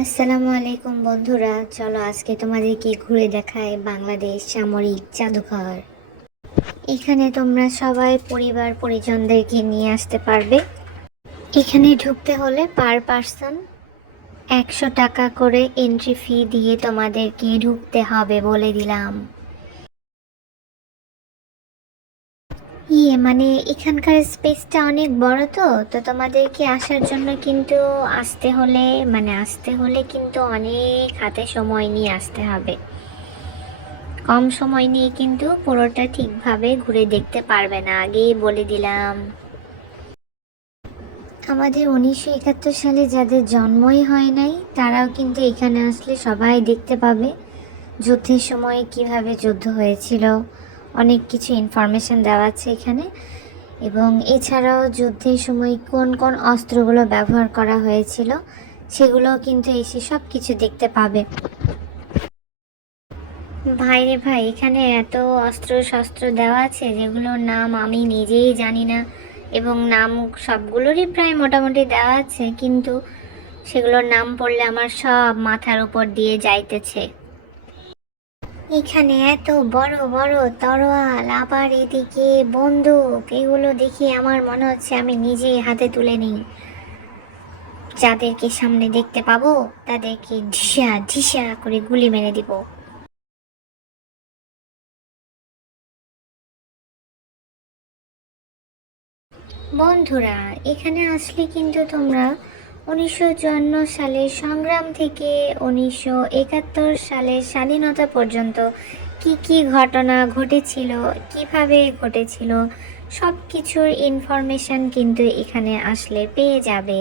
আসসালামু আলাইকুম বন্ধুরা, চলো আজকে তোমাদেরকে ঘুরে দেখায় বাংলাদেশ সামরিক জাদুঘর। এখানে তোমরা সবাই পরিবার পরিজনদেরকে নিয়ে আসতে পারবে। এখানে ঢুকতে হলে পার পার্সন একশো টাকা করে এন্ট্রি ফি দিয়ে তোমাদেরকে ঢুকতে হবে বলে দিলাম। ইয়ে মানে এখানকার স্পেসটা অনেক বড় তো তো তোমাদেরকে আসার জন্য কিন্তু আসতে হলে মানে আসতে হলে কিন্তু অনেক হাতে সময় নিয়ে আসতে হবে। কম সময় নিয়ে কিন্তু পুরোটা ঠিকভাবে ঘুরে দেখতে পারবে না, আগেই বলে দিলাম। আমাদের উনিশশো একাত্তর সালে যাদের জন্মই হয় নাই, তারাও কিন্তু এখানে আসলে সবাই দেখতে পাবে, যুদ্ধের সময় কীভাবে যুদ্ধ হয়েছিল। অনেক কিছু ইনফরমেশন দেওয়া আছে এখানে। এবং এছাড়াও যুদ্ধের সময় কোন কোন অস্ত্রগুলো ব্যবহার করা হয়েছিল, সেগুলোও কিন্তু এসে সব কিছু দেখতে পাবে। ভাই রে ভাই, এখানে এত অস্ত্র শস্ত্র দেওয়া আছে, যেগুলোর নাম আমি নিজেই জানি না। এবং নাম সবগুলোরই প্রায় মোটামুটি দেওয়া আছে, কিন্তু সেগুলোর নাম পড়লে আমার সব মাথার উপর দিয়ে যাইতেছে। এখানে এত বড় বড় তরোয়াল, আবার এদিকে বন্দুক, এগুলো দেখে আমার মনে হচ্ছে আমি নিজেই হাতে তুলে নিই। যাদেরকে সামনে দেখতে পাবো, তাদেরকে ঢিসা ঢিসা করে গুলি মেরে দিব। বন্ধুরা, এখানে আসলে কিন্তু তোমরা উনিশশো চুয়ান্ন সালের সংগ্রাম থেকে উনিশশো একাত্তর সালের স্বাধীনতা পর্যন্ত কি কি ঘটনা ঘটেছিল, কীভাবে ঘটেছিল সব কিছুর ইনফরমেশন কিন্তু এখানে আসলে পেয়ে যাবে।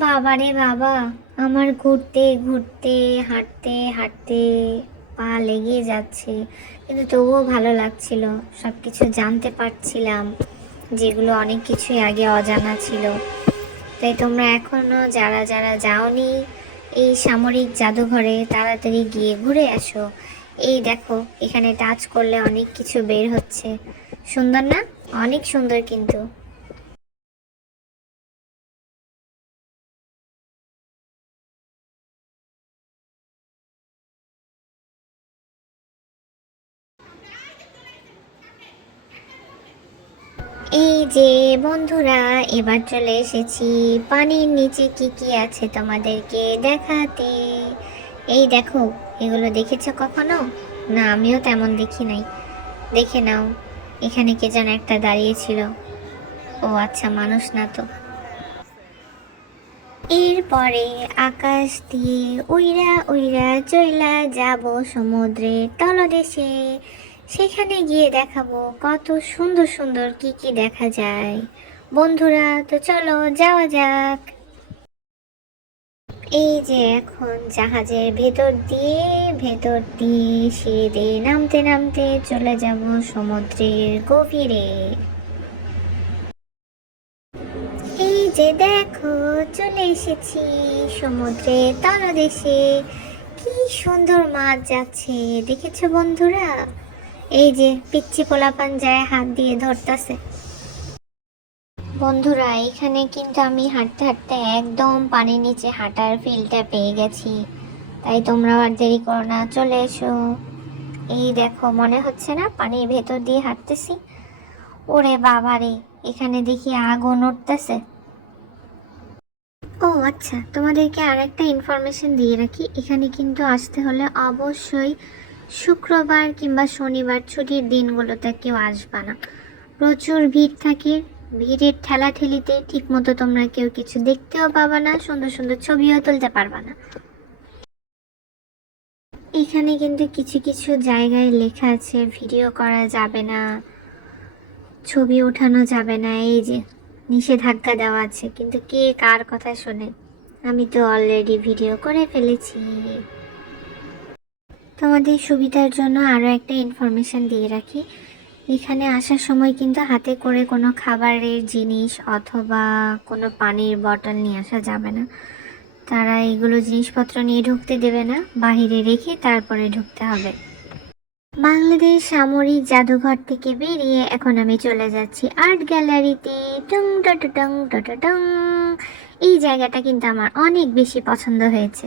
বাবারে বাবা, আমার ঘুরতে ঘুরতে, হাঁটতে হাঁটতে পা লেগে যাচ্ছে, কিন্তু তবুও ভালো লাগছিল সব কিছু জানতে পারছিলাম, যেগুলো অনেক কিছুই আগে অজানা ছিল। তাই তোমরা এখনও যারা যারা যাওনি এই সামরিক জাদুঘরে, তাড়াতাড়ি গিয়ে ঘুরে আসো। এই দেখো, এখানে টাচ করলে অনেক কিছু বের হচ্ছে। সুন্দর না? অনেক সুন্দর কিন্তু। এই যে বন্ধুরা, এবার চলে এসেছি। পানির নিচে কি কি আছে তোমাদেরকে দেখাতে? এই দেখো, এগুলো দেখেছ কখনো? না, আমিও তেমন দেখি নাই। দেখে নাও, এখানে কে যেন একটা দাঁড়িয়েছিল ও আচ্ছা মানুষ না তো। এরপরে আকাশ দিয়ে উইরা উইরা চইলা যাব সমুদ্রের তলদেশে। সেখানে গিয়ে দেখাবো কত সুন্দর সুন্দর কি কি দেখা যায়। বন্ধুরা, তো চলো যাওয়া যাক। এই যে এখন জাহাজের ভেতর দিয়ে ভেতর দিয়ে সিঁড়ি নামতে নামতে চলে যাব সমুদ্রের গভীরে। এই যে দেখো, চলে এসেছি সমুদ্রের তলদেশে। কি সুন্দর মাছ যাচ্ছে, দেখেছ বন্ধুরা? এই যে, পিচ্ছি পোলাপান যায় হাত দিয়ে ধরতেছে। বন্ধুরা, এখানে কিন্তু আমি হাঁটতে হাঁটতে একদম পানির নিচে হাঁটার ফিলটা পেয়ে গেছি। তাই তোমরা আর দেরি করো না, চলে এসো। এই দেখো, মনে হচ্ছে না পানির ভেতর দিয়ে হাঁটতেছি। ওরে বাবারে এখানে দেখি আগুন উঠতেছে। ও আচ্ছা তোমাদেরকে আর একটা ইনফরমেশন দিয়ে রাখি। এখানে কিন্তু আসতে হলে অবশ্যই শুক্রবার কিংবা শনিবার ছুটির দিনগুলোতে কেউ আসবে না। প্রচুর ভিড় থাকে, ভিড়ের ঠেলাঠেলিতে ঠিক মতো তোমরা কেউ কিছু দেখতেও পাবা না, সুন্দর সুন্দর ছবিও তুলতে পারবা না। এখানে কিন্তু কিছু কিছু জায়গায় লেখা আছে, ভিডিও করা যাবে না, ছবি ওঠানো যাবে না, এই যে নিষেধাজ্ঞা দেওয়া আছে। কিন্তু কে কার কথা শোনে? আমি তো অলরেডি ভিডিও করে ফেলেছি। তোমাদের সুবিধার জন্য আরও একটা ইনফরমেশন দিয়ে রাখি। এখানে আসার সময় কিন্তু হাতে করে কোনো খাবারের জিনিস অথবা কোনো পানির বটল নিয়ে আসা যাবে না। তারা এগুলো জিনিসপত্র নিয়ে ঢুকতে দেবে না, বাহিরে রেখে তারপরে ঢুকতে হবে। বাংলাদেশ সামরিক জাদুঘর থেকে বেরিয়ে এখন আমি চলে যাচ্ছি আর্ট গ্যালারিতে টং টং টং এই জায়গাটা কিন্তু আমার অনেক বেশি পছন্দ হয়েছে।